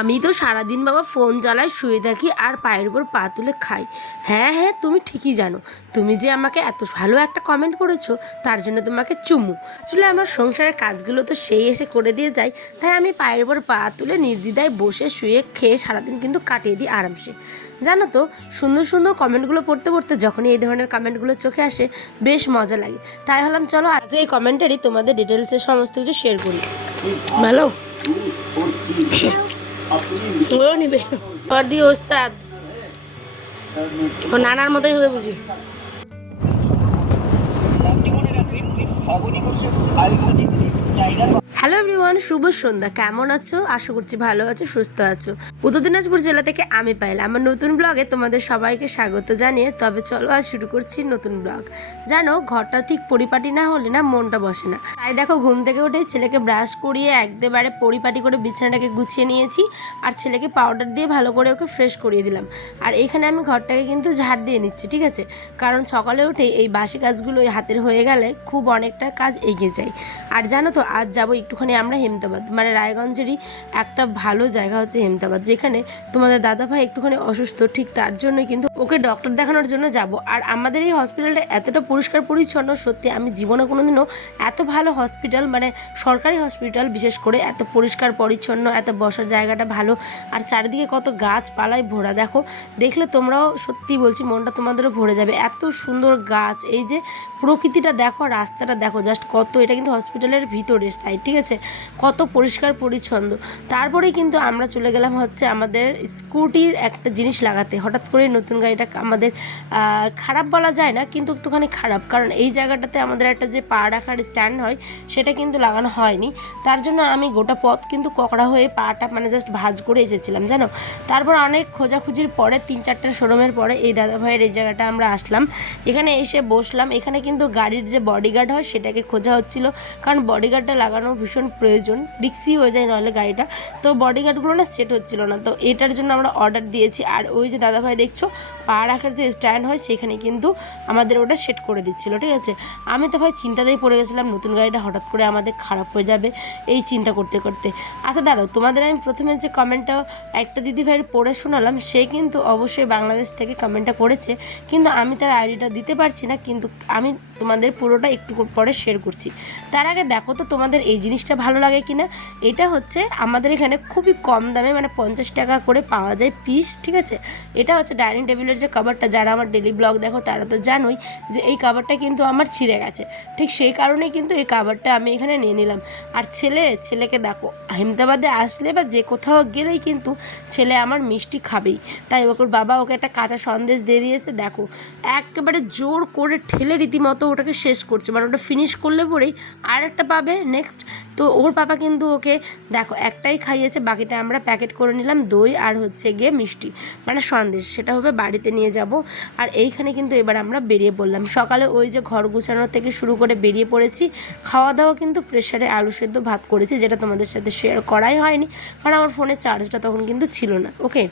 আমি তো সারাদিন বাবা ফোন চালাই, শুয়ে থাকি আর পায়ের উপর পা তুলে খাই। হ্যাঁ হ্যাঁ, তুমি ঠিকই জানো। তুমি যে আমাকে এত ভালো একটা কমেন্ট করেছো, তার জন্য তোমাকে চুমু। আসলে আমার সংসারের কাজগুলো তো সেই এসে করে দিয়ে যায়, তাই আমি পায়ের উপর পা তুলে নির্দ্বিধায় বসে শুয়ে খেয়ে সারাদিন কিন্তু কাটিয়ে দিই আরামসে। জানো তো, সুন্দর সুন্দর কমেন্টগুলো পড়তে পড়তে যখনই এই ধরনের কমেন্টগুলো চোখে আসে বেশ মজা লাগে। তাই হলাম চলো আজ এই কমেন্টারই তোমাদের ডিটেলসে সমস্ত কিছু শেয়ার করি। ভালো ও নিবে ওর দিয়ে ওস্তাদ ও নানার মতোই হবে বুঝি। হ্যালো এভরিওয়ান, শুভ সন্ধ্যা। কেমন আছো? আশা করছি ভালো আছো, সুস্থ আছো। উত্তর দিনাজপুর জেলা থেকে আমি পাইল আমার নতুন ব্লগে তোমাদের সবাইকে স্বাগত জানিয়ে তবে চলো আজ শুরু করছি নতুন ব্লগ। জানো, ঘরটা ঠিক পরিপাটি না হলে না মনটা বসে না। তাই দেখো, ঘুম থেকে উঠে ছেলেকে ব্রাশ করিয়ে একেবারে পরিপাটি করে বিছানাটাকে গুছিয়ে নিয়েছি আর ছেলেকে পাউডার দিয়ে ভালো করে ওকে ফ্রেশ করিয়ে দিলাম। আর এখানে আমি ঘরটাকে কিন্তু ঝাড় দিয়ে নিচ্ছি, ঠিক আছে? কারণ সকালে উঠে এই বাসি কাজগুলো হাতের হয়ে গেলে খুব অনেকটা কাজ এগিয়ে যায়। আর জানো তো, আজ যাবো একটুখানি আমরা হেমতাবাদ, মানে রায়গঞ্জেরই একটা ভালো জায়গা হচ্ছে হেমতাবাদ, যেখানে তোমাদের দাদাভাই একটুখানি অসুস্থ, ঠিক তার জন্যই কিন্তু ওকে ডক্টর দেখানোর জন্য যাব। আর আমাদের এই হসপিটালটা এতটা পরিষ্কার পরিচ্ছন্ন, সত্যি আমি জীবনে কোনোদিনও এত ভালো হসপিটাল, মানে সরকারি হসপিটাল বিশেষ করে, এত পরিষ্কার পরিচ্ছন্ন, এত বসার জায়গাটা ভালো, আর চারিদিকে কত গাছপালায় ভরা। দেখো, দেখলে তোমরাও সত্যি বলছি মনটা তোমাদেরও ভরে যাবে। এত সুন্দর গাছ, এই যে প্রকৃতিটা দেখো, রাস্তাটা দেখো, জাস্ট কত, এটা কিন্তু হসপিটালের ভিতরের সাইড, ঠিক আছে? কত পরিষ্কার পরিচ্ছন্ন। তারপরেই কিন্তু আমরা চলে গেলাম হচ্ছে আমাদের স্কুটির একটা জিনিস লাগাতে। হঠাৎ করে নতুন গাড়িটা আমাদের খারাপ বলা যায় না, কিন্তু একটুখানি খারাপ, কারণ এই জায়গাটাতে আমাদের একটা যে পা রাখার স্ট্যান্ড হয় সেটা কিন্তু লাগানো হয়নি। তার জন্য আমি গোটা পথ কিন্তু ককড়া হয়ে পাটা মানে জাস্ট ভাঁজ করে এসেছিলাম, জানো। তারপর অনেক খোঁজাখুঁজির পরে 3-4টা শোরুমের পরে এই দাদাভাইয়ের এই জায়গাটা আমরা আসলাম। এখানে এসে বসলাম। এখানে কিন্তু গাড়ির যে বডিগার্ড হয় সেটাকে খোঁজা হচ্ছিল, কারণ বডিগার্ডটা লাগানো ভীষণ প্রয়োজন, রিক্সি হয়ে যায় নাহলে গাড়িটা। তো বডিগার্ডগুলো না সেট হচ্ছিল না, তো এটার জন্য আমরা অর্ডার দিয়েছি। আর ওই যে দাদাভাই দেখছো, পা রাখার যে স্ট্যান্ড হয় সেখানে কিন্তু আমাদের ওটা সেট করে দিচ্ছিল, ঠিক আছে? আমি তো ভাই চিন্তাতেই পড়ে গেছিলাম, নতুন গাড়িটা হঠাৎ করে আমাদের খারাপ হয়ে যাবে এই চিন্তা করতে করতে। আচ্ছা দাঁড়াও, তোমাদের আমি প্রথমে যে কমেন্টটা একটা দিদিভাইয়ের পড়ে শোনালাম, সে কিন্তু অবশ্যই বাংলাদেশ থেকে কমেন্টটা করেছে, কিন্তু আমি তার আইডিটা দিতে পারছি না, কিন্তু আমি তোমাদের পুরোটা একটু পরে শেয়ার করছি। তার আগে দেখো তো তোমাদের এই জিনিসটা ভালো লাগে কি না। এটা হচ্ছে আমাদের এখানে খুবই কম দামে, মানে 50 টাকা করে পাওয়া যায় পিস, ঠিক আছে? এটা হচ্ছে ডাইনিং টেবিলের যে কভারটা, যারা আমার ডেলি ব্লগ দেখো তারা তো জানোই যে এই কভারটা কিন্তু আমার ছিঁড়ে গেছে, ঠিক সেই কারণেই কিন্তু এই কভারটা আমি এখানে নিয়ে নিলাম। আর ছেলেকে দেখো, হেমতাবাদে আসলে বা যে কোথাও গেলেই কিন্তু ছেলে আমার মিষ্টি খাবেই, তাই ওর বাবা ওকে একটা কাঁচা সন্দেশ দিয়ে দিয়েছে। দেখো, একেবারে জোর করে ঠেলে রীতিমতো ওটাকে শেষ করছে, মানে ওটা ফিনিশ করলে পরেই আর একটা পাবে নেক্সট। তো ওর পাপা কিন্তু ওকে দেখো একটাই খাইয়েছে, বাকিটা আমরা প্যাকেট করে নিলাম, দই আর হচ্ছে গিয়ে মিষ্টি, মানে সন্দেশ, সেটা হবে বাড়িতে নিয়ে যাব। আর এইখানে কিন্তু এবার আমরা বেরিয়ে পড়লাম। সকালে ওই যে ঘর গুছানোর থেকে শুরু করে বেরিয়ে পড়েছি। খাওয়া দাওয়া কিন্তু প্রেশারে আলু সেদ্ধ ভাত করেছি, যেটা তোমাদের সাথে শেয়ার করাই হয়নি, কারণ আমার ফোনের চার্জটা তখন কিন্তু ছিল না। ওকে,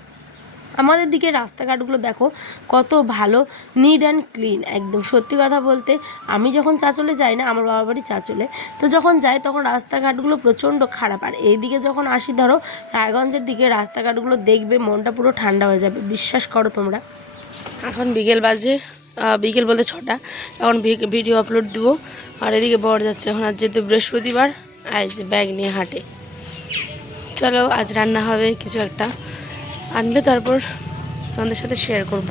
আমাদের দিকে রাস্তাঘাটগুলো দেখো কত ভালো, নিট অ্যান্ড ক্লিন একদম। সত্যি কথা বলতে, আমি যখন চাঁচলে যাই না, আমার বাবার বাড়ি চাঁচলে, তো যখন যাই তখন রাস্তাঘাটগুলো প্রচণ্ড খারাপ। আর এই দিকে যখন আসি ধরো রায়গঞ্জের দিকে, রাস্তাঘাটগুলো দেখবে মনটা পুরো ঠান্ডা হয়ে যাবে, বিশ্বাস করো তোমরা। এখন বিকেল বাজে, বিকেল বলতে 6টা। এখন ভিডিও আপলোড দেবো। আর এদিকে বর যাচ্ছে এখন, আজ যেহেতু বৃহস্পতিবার, আজ ব্যাগ নিয়ে হাঁটে। চলো, আজ রান্না হবে কিছু একটা আনবে, তারপর তোমাদের সাথে শেয়ার করব।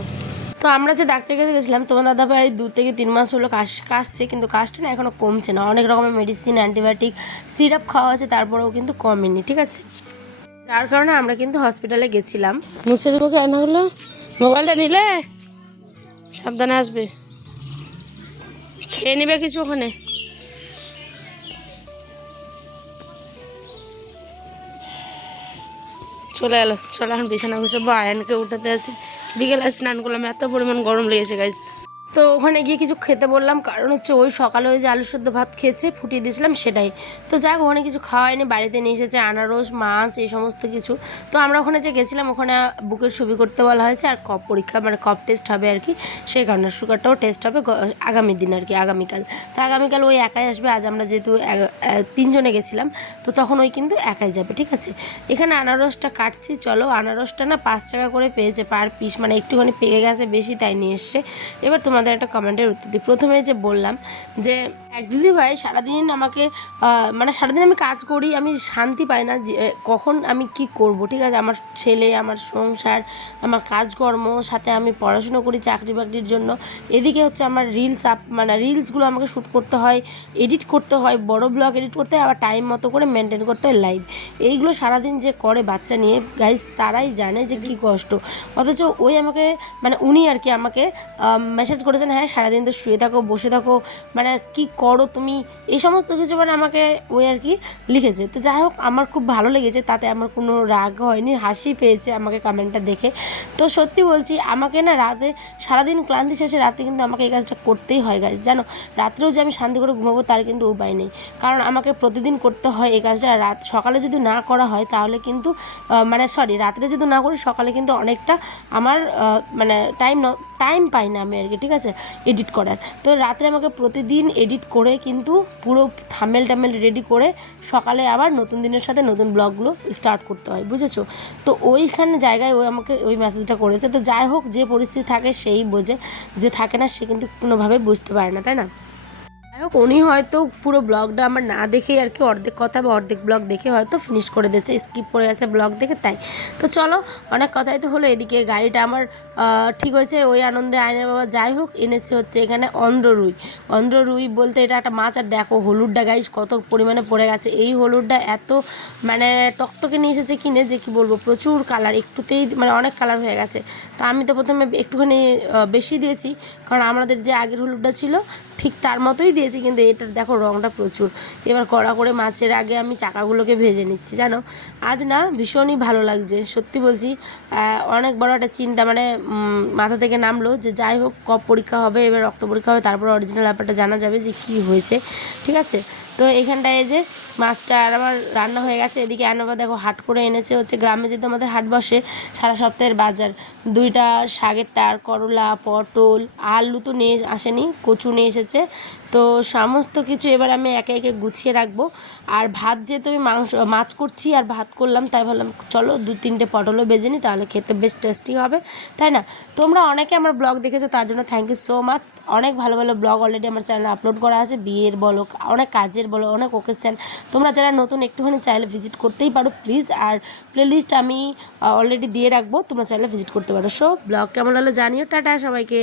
তো আমরা যে ডাক্তারের কাছে গেছিলাম, তোমার দাদাভাই 2 থেকে 3 মাস হলো কাশছে, কিন্তু কাশটা না এখনও কমছে না। অনেক রকমের মেডিসিন, অ্যান্টিবায়োটিক, সিরাপ খাওয়া হচ্ছে, তারপরেও কিন্তু কমেনি, ঠিক আছে? যার কারণে আমরা কিন্তু হসপিটালে গেছিলাম। মুছে দেবো কেন হলো? মোবাইলটা নিলে সাবধানে আসবে, খেয়ে নেবে কিছু ওখানে। চলে এলো, চলো এখন বিছানা গুছাবো, আয়নকে উঠাতে আছে। বিকেলে স্নান করলাম, এত পরিমাণ গরম লেগেছে গাইজ। তো ওখানে গিয়ে কিছু খেতে বললাম, কারণ হচ্ছে ওই সকালে ওই যে আলু সেদ্ধ ভাত খেয়েছে ফুটিয়ে দিয়েছিলাম সেটাই। তো যাক ওখানে কিছু খাওয়া হয়নি, বাড়িতে নিয়ে এসেছে আনারস, মাছ, এই সমস্ত কিছু। তো আমরা ওখানে যে গেছিলাম ওখানে বুকের ছবি করতে বলা হয়েছে আর কপ পরীক্ষা মানে কপ টেস্ট হবে আর কি, সেই কারণে সুগারটাও টেস্ট হবে আগামী দিন আর কি, আগামীকাল। তো আগামীকাল ওই একাই আসবে, আজ আমরা যেহেতু 3 জনে গেছিলাম তো তখন ওই কিন্তু একাই যাবে, ঠিক আছে। এখানে আনারসটা কাটছি, চলো। আনারসটা না 5 টাকা করে পেয়েছে পার পিস, মানে একটুখানি পেকে গেছে বেশি তাই নিয়ে এসছে। এবার তোমাদের একটা কমেন্টের উত্তর দিই। প্রথমে যে বললাম যে এক দিদিভাই সারাদিন আমাকে মানে সারাদিন আমি কাজ করি, আমি শান্তি পাই না যে কখন আমি কি করব, ঠিক আছে। আমার ছেলে, আমার সংসার, আমার কাজকর্ম, সাথে আমি পড়াশুনো করি চাকরি বাকরির জন্য, এদিকে হচ্ছে আমার মানে রিলসগুলো আমাকে শ্যুট করতে হয়, এডিট করতে হয়, বড় ব্লগ এডিট করতে হয়, আবার টাইম মতো করে মেনটেন করতে হয় লাইভ। এইগুলো সারাদিন যে করে বাচ্চা নিয়ে গাইজ তারাই জানে যে কী কষ্ট। অথচ ওই আমাকে মানে উনি আর কি আমাকে মেসেজ করেছেন, হ্যাঁ সারাদিন তো শুয়ে থাকো, বসে থাকো, মানে কি করো তুমি, এই সমস্ত কিছু মানে আমাকে ওই আর কি লিখেছে। তো যাই হোক আমার খুব ভালো লেগেছে, তাতে আমার কোনো রাগ হয়নি, হাসি পেয়েছে আমাকে কমেন্টটা দেখে। তো সত্যি বলছি, আমাকে না রাতে সারাদিন ক্লান্তি শেষে রাতে কিন্তু আমাকে এই কাজটা করতেই হয় গাইজ, জানো। রাত্রেও যে আমি শান্তি করে ঘুমাবো তার কিন্তু উপায় নেই, কারণ আমাকে প্রতিদিন করতে হয় এই কাজটা। সকালে যদি না করা হয় তাহলে কিন্তু মানে রাত্রে যদি না করি সকালে কিন্তু অনেকটা আমার মানে টাইম পাই না আমি আর কি, ঠিক আছে, এডিট করার। তো রাত্রে আমাকে প্রতিদিন এডিট করে কিন্তু পুরো থাম্বনেল রেডি করে সকালে আবার নতুন দিনের সাথে নতুন ব্লগগুলো স্টার্ট করতে হয়, বুঝেছো। তো ওইখানে জায়গায় ওই আমাকে ওই মেসেজটা করেছে। তো যাই হোক, যে পরিস্থিতি থাকে সেই বোঝে, যে থাকে না সে কিন্তু কোনোভাবে বুঝতে পারে না, তাই না। যাই হোক উনি হয়তো পুরো ব্লগটা আমার না দেখেই আর কি অর্ধেক কথা বা অর্ধেক ব্লগ দেখে হয়তো ফিনিশ করে দিয়েছে, স্কিপ করে গেছে ব্লগ দেখে, তাই। তো চলো, অনেক কথাই তো হলো। এদিকে গাড়িটা আমার ঠিক হয়েছে, ওই আনন্দে আয়নের বাবা যাই হোক এনেছে হচ্ছে এখানে অন্ধ্র রুই বলতে এটা একটা মাছ। আর দেখো হলুদটা গাইস কত পরিমাণে পড়ে গেছে, এই হলুদটা এত মানে টকটকে নিয়ে এসেছে কিনে, যে কি বলবো, প্রচুর কালার, একটুতেই মানে অনেক কালার হয়ে গেছে। তো আমি তো প্রথমে একটুখানি বেশি দিয়েছি, কারণ আমাদের যে আগের হলুদটা ছিল ঠিক তার মতোই দিয়েছি, কিন্তু এটার দেখো রঙটা প্রচুর। এবার কড়া করে মাছের আগে আমি চাকাগুলোকে ভেজে নিচ্ছি, জানো। আজ না ভীষণই ভালো লাগছে, সত্যি বলছি। অনেক বড় একটা চিন্তা মানে মাথা থেকে নামলো, যে যাই হোক কপ পরীক্ষা হবে, এবার রক্ত পরীক্ষা হবে, তারপর অরিজিনাল ব্যাপারটা জানা যাবে যে কি হয়েছে, ঠিক আছে। তো এখানটায় যে মাছটা আর আমার রান্না হয়ে গেছে। এদিকে আনাবা দেখো হাট করে এনেছে হচ্ছে, গ্রামে যেহেতু আমাদের হাট বসে সারা সপ্তাহের বাজার, 2টা শাকের তার, করলা, পটল, আলু তো নিয়ে আসেনি, কচু নিয়ে এসেছে। তো সমস্ত কিছু এবার আমি একে একে গুছিয়ে রাখবো। আর ভাত যেহেতু আমি মাছ করছি আর ভাত করলাম, তাই ভাবলাম চলো 2-3টে পটলও বেজে নিই, তাহলে খেতে বেশ টেস্টি হবে, তাই না। তোমরা অনেকে আমার ব্লগ দেখেছো, তার জন্য থ্যাংক ইউ সো মাচ। অনেক ভালো ভালো ব্লগ অলরেডি আমার চ্যানেলে আপলোড করা আছে, বিয়ের বলো, অনেক কাজের বলো, অনেক ওকেশন। তোমরা যারা নতুন একটুখানি চাইলে ভিজিট করতেই পারো প্লিজ। আর প্লেলিস্ট আমি অলরেডি দিয়ে রাখবো, তোমরা চাইলে ভিজিট করতে পারো। সো ব্লগ কেমন হলো জানিও। টাটা সবাইকে।